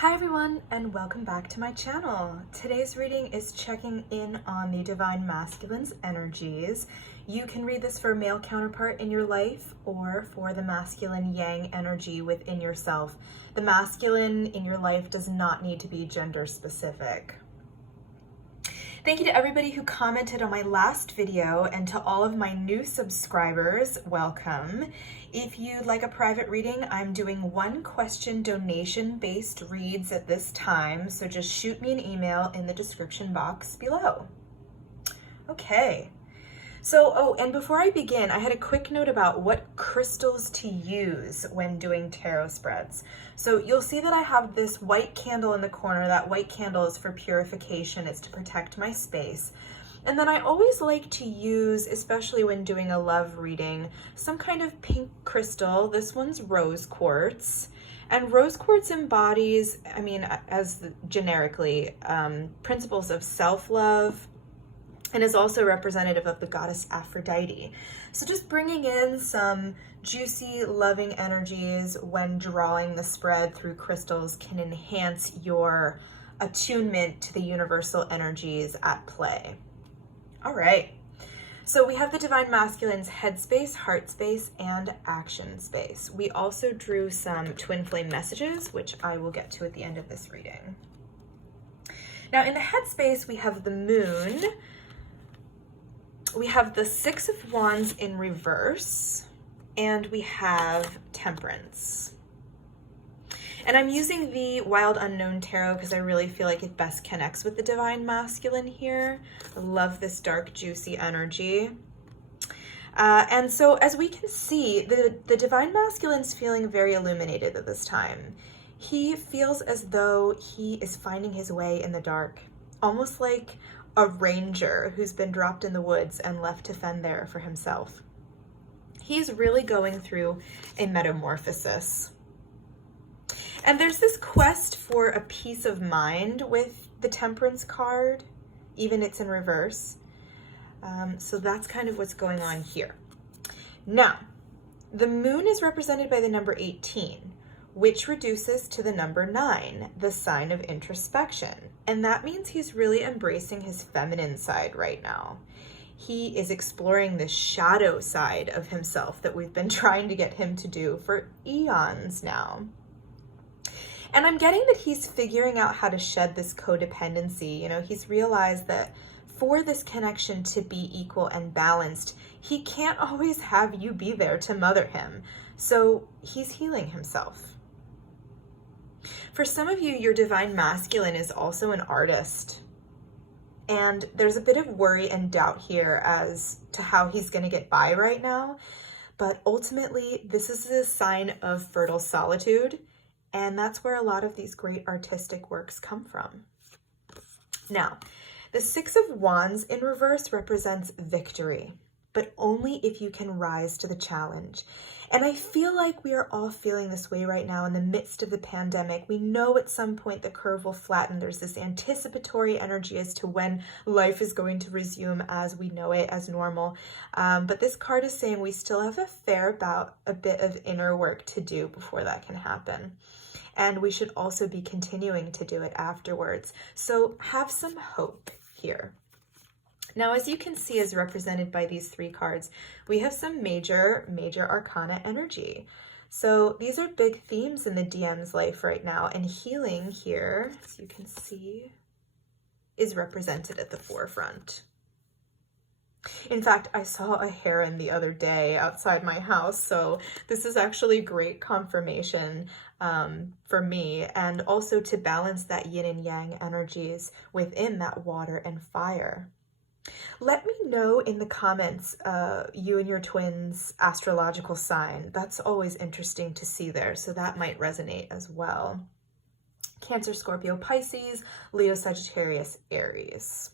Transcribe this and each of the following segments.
Hi everyone, and welcome back to my channel. Today's reading is checking in on the Divine Masculine's energies. You can read this for a male counterpart in your life or for the masculine yang energy within yourself. The masculine in your life does not need to be gender specific. Thank you to everybody who commented on my last video, and to all of my new subscribers, welcome. If you'd like a private reading, I'm doing one question donation-based reads at this time, so just shoot me an email in the description box below. Okay. So, and before I begin, I had a quick note about what crystals to use when doing tarot spreads. So you'll see that I have this white candle in the corner. That white candle is for purification. It's to protect my space. And then I always like to use, especially when doing a love reading, some kind of pink crystal. This one's rose quartz. And rose quartz embodies, generically, principles of self-love, and is also representative of the goddess Aphrodite. So just bringing in some juicy, loving energies when drawing the spread through crystals can enhance your attunement to the universal energies at play. All right, so we have the Divine Masculine's headspace, heart space, and action space. We also drew some twin flame messages, which I will get to at the end of this reading. Now in the headspace, we have the moon. We have the Six of Wands in reverse, and we have Temperance. And I'm using the Wild Unknown Tarot because I really feel like it best connects with the Divine Masculine here. I love this dark, juicy energy. And so as we can see, the Divine Masculine's feeling very illuminated at this time. He feels as though he is finding his way in the dark, almost like a ranger who's been dropped in the woods and left to fend there for himself. He's really going through a metamorphosis. And there's this quest for a peace of mind with the Temperance card, even it's in reverse. So that's kind of what's going on here. Now, the moon is represented by the number 18, which reduces to the number 9, the sign of introspection. And that means he's really embracing his feminine side right now. He is exploring the shadow side of himself that we've been trying to get him to do for eons now. And I'm getting that he's figuring out how to shed this codependency. You know, he's realized that for this connection to be equal and balanced, he can't always have you be there to mother him. So he's healing himself. For some of you, your Divine Masculine is also an artist. And there's a bit of worry and doubt here as to how he's going to get by right now. But ultimately, this is a sign of fertile solitude. And that's where a lot of these great artistic works come from. Now, the Six of Wands in reverse represents victory, but only if you can rise to the challenge. And I feel like we are all feeling this way right now in the midst of the pandemic. We know at some point the curve will flatten. There's this anticipatory energy as to when life is going to resume as we know it, as normal. But this card is saying we still have a bit of inner work to do before that can happen. And we should also be continuing to do it afterwards. So have some hope here. Now, as you can see, as represented by these three cards, we have some major arcana energy. So these are big themes in the DM's life right now, and healing here, as you can see, is represented at the forefront. In fact, I saw a heron the other day outside my house, so this is actually great confirmation for me, and also to balance that yin and yang energies within that water and fire. Let me know in the comments you and your twins' astrological sign. That's always interesting to see there, so that might resonate as well. Cancer, Scorpio, Pisces, Leo, Sagittarius, Aries.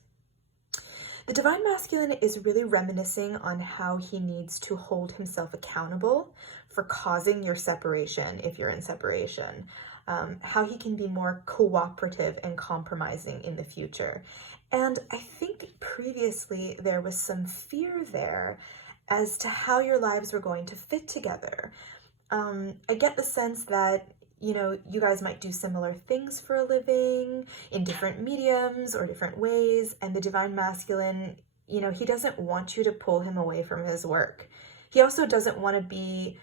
The Divine Masculine is really reminiscing on how he needs to hold himself accountable for causing your separation if you're in separation. How he can be more cooperative and compromising in the future. And I think that previously there was some fear there as to how your lives were going to fit together. I get the sense that you guys might do similar things for a living in different mediums or different ways. And the divine masculine, he doesn't want you to pull him away from his work. He also doesn't want to be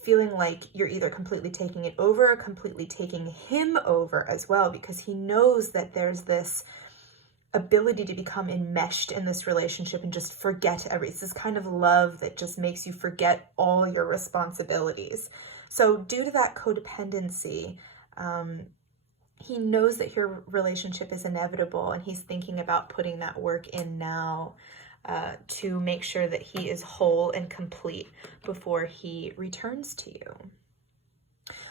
feeling like you're either completely taking it over or completely taking him over as well, because he knows that there's this ability to become enmeshed in this relationship and just forget everything. It's this kind of love that just makes you forget all your responsibilities. So due to that codependency, he knows that your relationship is inevitable, and he's thinking about putting that work in now to make sure that he is whole and complete before he returns to you.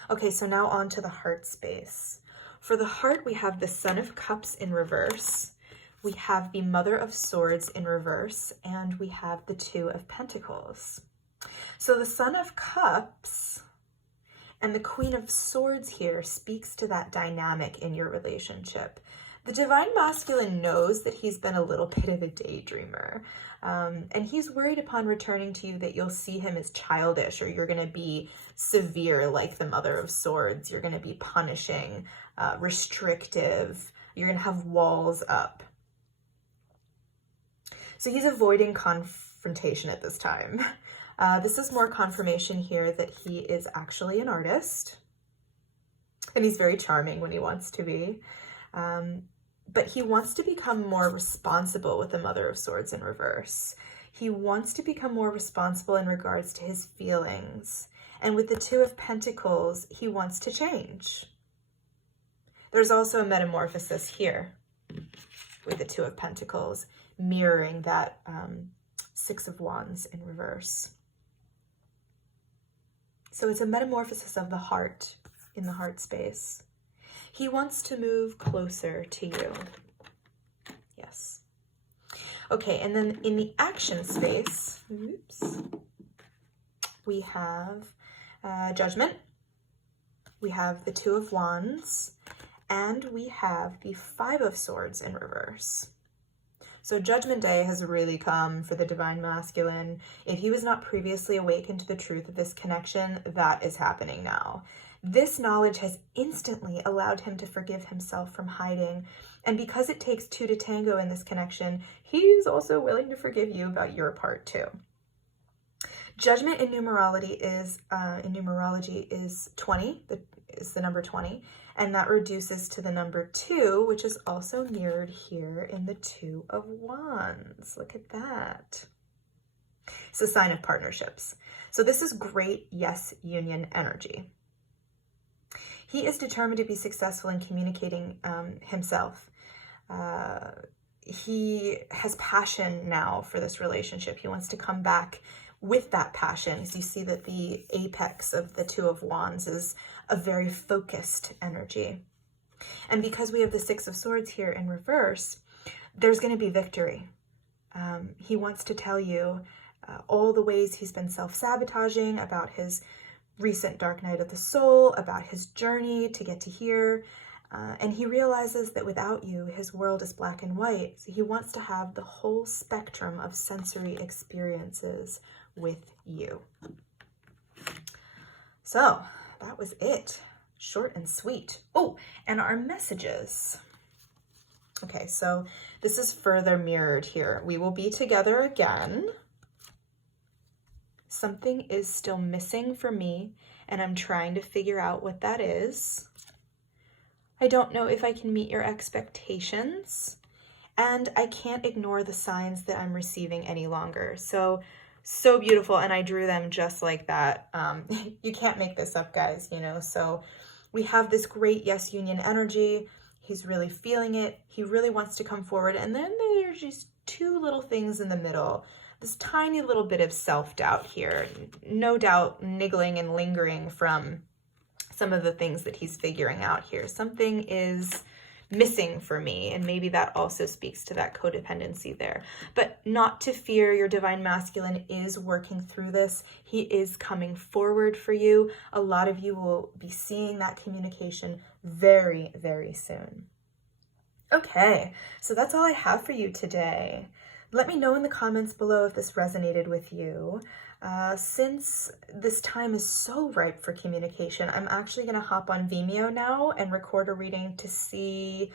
Okay, so now on to the heart space. For the heart, we have the Son of Cups in reverse, we have the Mother of Swords in reverse, and we have the Two of Pentacles. So the Son of Cups and the Queen of Swords here speaks to that dynamic in your relationship. The divine masculine knows that he's been a little bit of a daydreamer, and he's worried upon returning to you that you'll see him as childish, or you're going to be severe like the Mother of Swords. You're going to be punishing, restrictive. You're going to have walls up. So he's avoiding confrontation at this time. This is more confirmation here that he is actually an artist, and he's very charming when he wants to be. But he wants to become more responsible with the Mother of Swords in reverse. He wants to become more responsible in regards to his feelings. And with the Two of Pentacles, he wants to change. There's also a metamorphosis here with the Two of Pentacles, mirroring that Six of Wands in reverse. So it's a metamorphosis of the heart in the heart space. He wants to move closer to you. Yes. Okay, and then in the action space, we have Judgment, we have the Two of Wands, and we have the Five of Swords in reverse. So Judgment Day has really come for the divine masculine. If he was not previously awakened to the truth of this connection, that is happening now. This knowledge has instantly allowed him to forgive himself from hiding. And because it takes two to tango in this connection, he's also willing to forgive you about your part too. Judgment in numerology is 20, is the number 20, and that reduces to the number 2, which is also mirrored here in the Two of Wands. Look at that. It's a sign of partnerships. So this is great yes union energy. He is determined to be successful in communicating himself. He has passion now for this relationship. He wants to come back with that passion. As you see that the apex of the Two of Wands is a very focused energy. And because we have the Six of Swords here in reverse, there's going to be victory. He wants to tell you all the ways he's been self-sabotaging, about his recent dark night of the soul, about his journey to get to here. And he realizes that without you, his world is black and white. So he wants to have the whole spectrum of sensory experiences with you. So that was it. Short and sweet. Oh, and our messages. Okay, so this is further mirrored here. We will be together again. Something is still missing for me, and I'm trying to figure out what that is. I don't know if I can meet your expectations, and I can't ignore the signs that I'm receiving any longer. So beautiful, and I drew them just like that. You can't make this up, guys, you know. So we have this great yes union energy. He's really feeling it. He really wants to come forward, and then there's just two little things in the middle. This tiny little bit of self-doubt here, no doubt niggling and lingering from some of the things that he's figuring out here. Something is missing for me, and maybe that also speaks to that codependency there. But not to fear, your divine masculine is working through this. He is coming forward for you. A lot of you will be seeing that communication very, very soon. Okay, so that's all I have for you today. Let me know in the comments below if this resonated with you. Since this time is so ripe for communication, I'm actually going to hop on Vimeo now and record a reading to see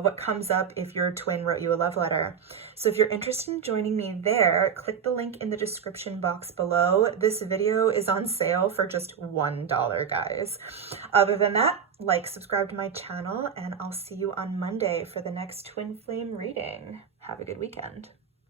what comes up if your twin wrote you a love letter. So if you're interested in joining me there, click the link in the description box below. This video is on sale for just $1, guys. Other than that, like, subscribe to my channel, and I'll see you on Monday for the next twin flame reading. Have a good weekend.